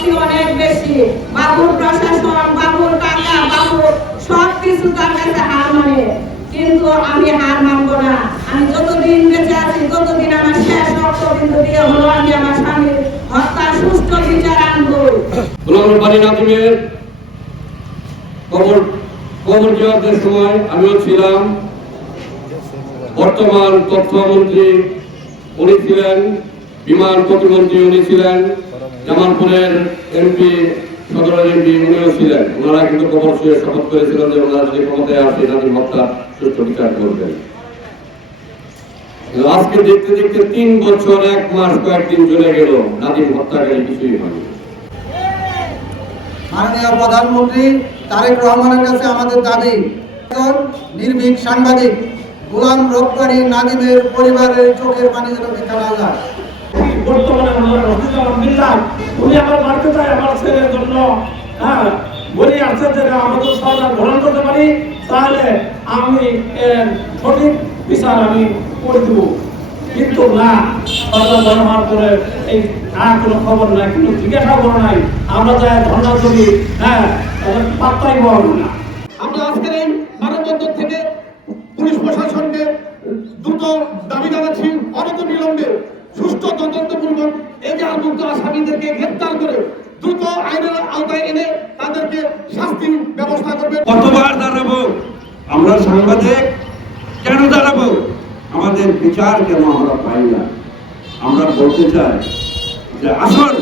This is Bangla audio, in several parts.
শক্তি অনেক বেশি। বাবুর প্রশাসন, বাবুর টাকা, বাবুর সবকিছু তার কাছে হার মানে, কিন্তু আমি হার মানবো না। আমি যতদিন বেঁচে আছি ততদিন আমার শেষ রক্তবিন্দু দিয়ে হলো আমি আমার স্বামীর হত্যার সুষ্ঠু বিচার আনবো। গোলাম রব্বানী নাজিমের কবর জিয়ারতের সময় আমিও ছিলাম। বর্তমান তথ্যমন্ত্রী উনি ছিলেন, বিমান প্রতিমন্ত্রী উনি ছিলেন, জামালপুরের এমপি, সদরের এমপি উনিও ছিলেন। ওনারা কিন্তু কবর শুয়ে শপথ করেছিলেন যে ওনারা যদি ক্ষমতায় আসে নাজিম হত্যা সুষ্ঠু বিচার করবেন। আজকে দেখতে দেখতে 3 বছর 1 মাস কয়েকদিন চলে গেল, নাজিম হত্যাকারী কিছুই হয়নি। মাননীয় প্রধানমন্ত্রী তারেক রহমানের কাছে আমাদের দাবি, নির্ভীক সাংবাদিক গোলাম রব্বানী নাজিমের পরিবারের চোখের পানি যেন বৃথা না যায়। বর্তমানে উনি আমার বাড়িতে যায় আমার ছেলের জন্য, বলি আসছে যে আমাদের সরকার গ্রহণ করতে পারি, তাহলে আমি সঠিক বিচার আমি করে দেবো। কিন্তু না, সরকার জনহার করে এই কোনো খবর নাই, কোনো জিজ্ঞাসা খবর নাই। আমরা যাই ধর্ণা করি, পাত্তাই পাওয়া না। আমরা আজকের এই মানববন্ধন থেকে পুলিশ প্রশাসনকে দ্রুত দাবি জানাচ্ছি, অনতিবিলম্বে সুষ্ঠু তদন্তপূর্বক এই যে মুক্ত আসামিদেরকে গ্রেপ্তার করে দ্রুত আইনের আওতায় এনে তাদেরকে শাস্তির ব্যবস্থা করবে। কতবার দাঁড়াবো আমরা সাংবাদিক, কেন দাঁড়াবো? আমাদের বিচার কেন আমরা পাই না? আমরা বলতে চাই যে আসুন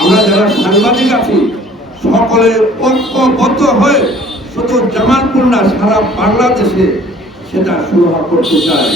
আমরা যারা সাংবাদিক আছি সকলে ঐক্যবদ্ধ হয়ে শুধু জামালপুর না সারা বাংলাদেশে সেটা শুরু করতে চাই।